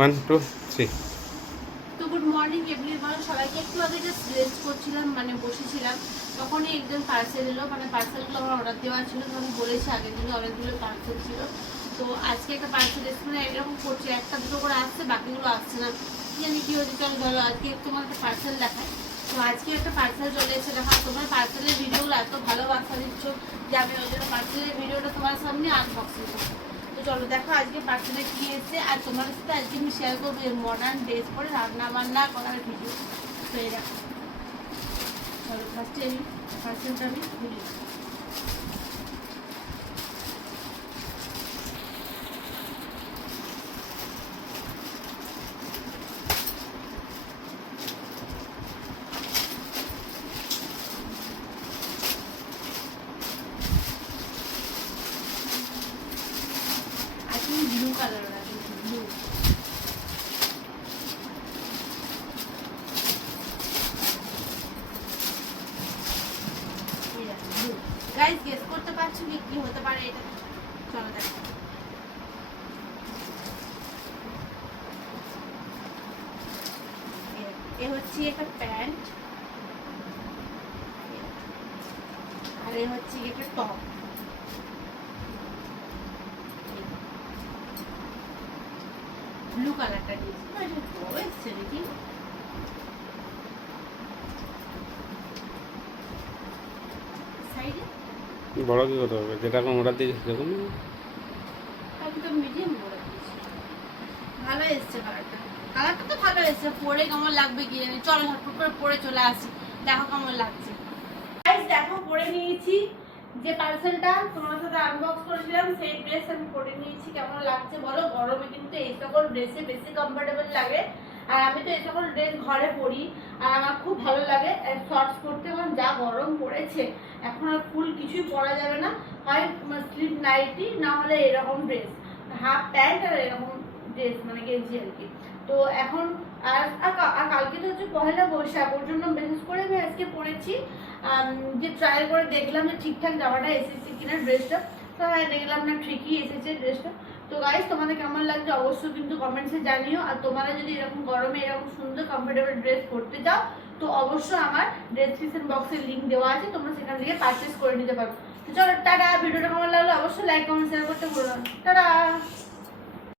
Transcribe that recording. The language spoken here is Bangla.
1 2 3 তো গুড মর্নিং এভরিওয়ান, সবাইকে একটু আগে জাস্ট রেস্ট করছিলাম, মানে বসেছিলাম। তখনই একজন পার্সেল এলো, মানে পার্সেলগুলো আমার অর্ডার দেওয়া ছিল। তো আমি বলেছি আগের দিনে অনেকগুলো পার্সেল ছিল, তো আজকে একটা পার্সেল এসে মানে এরকম করছে, একটা দুটো করে আসছে, বাকিগুলো আসছে না, কি জানি কী হচ্ছে। চলো ধরো আজকে তোমার একটা পার্সেল দেখায়। তো আজকে একটা পার্সেল চলে এসেছে, দেখা তোমার পার্সেলের ভিডিওগুলো এত ভালোবাসা দিচ্ছ যে আমি ওই জন্য পার্সেলের ভিডিওটা তোমার সামনে আনবক্সিং করছি। তো চলো দেখো আজকে পার্সেলে কি এসেছে, আর তোমার সাথে আজকে আমি শেয়ার করবো মডার্ন ড্রেস পরে রান্না বান্না করার ভিডিও। তো এই দেখো, চলো ফার্স্টে আমি পার্সেলটা আমি খুলি। আজকে ব্লু কালার আছে, ব্লু। গাইস গেস করতে পারছো কি কি হতে পারে এটা? চলো দেখো, এ হচ্ছে একটা প্যান্ট, আর এ হচ্ছে একটা টপ। ব্লু কালারটা দিয়েছি না, এটা বড় এসছে দেখি। সাইডে বড় কি করতে হবে, যেটা এখন অর্ডার দিয়েছিস দেখুন। আমি তো মিডিয়াম বড় দিয়েছি। ভালো এসছে কালারটা, কালারটা তো ভালো এসছে। পরে কেমন লাগবে কি জানি, চলো ঝটপট করে পরে চলে আসি, দেখো কেমন লাগছে। গাইস দেখো পরে নিয়েছি যে পার্সেলটা তোমার সাথে আনবক্স করেছিলাম, সেই ড্রেস আমি পরে নিয়েছি। কেমন লাগছে বলো? গরমে কিন্তু এই সকল ড্রেসে বেশি কমফোর্টেবল লাগে, আর আমি তো এই সকল ড্রেস ঘরে পরি আর আমার খুব ভালো লাগে শর্টস পরতে। এখন যা গরম পড়েছে, এখন আর ফুল কিছুই পরা যাবে না, হয় স্লিপ নাইটি, না হলে এরকম ড্রেস, হাফ প্যান্ট আর এরকম ড্রেস, মানে গেঞ্জি আর কি। তো এখন আর কালকে তো হচ্ছে পয়লা বৈশাখ, ওর জন্য বিশেষ করে আমি আজকে পরেছি যে ট্রায়াল করে দেখলাম যে ঠিকঠাক জামাটা এসেছে কিনা, ড্রেসটা। তো হ্যাঁ, দেখলাম না ঠিকই এসেছে ড্রেসটা। তো গাইস তোমাদের কেমন লাগছে অবশ্যই কিন্তু কমেন্টসে জানিও। আর তোমরা যদি এরকম গরমে এরকম সুন্দর কমফোর্টেবল ড্রেস পরতে চাও, তো অবশ্যই আমার ডেসক্রিপশন বক্সের লিঙ্ক দেওয়া আছে, তোমরা সেখান থেকে পারচেস করে নিতে পারো। তো চলো টাটা। ভিডিওটা কেমন লাগলো অবশ্যই লাইক কমেন্ট শেয়ার করতে ভুলো না। টাটা।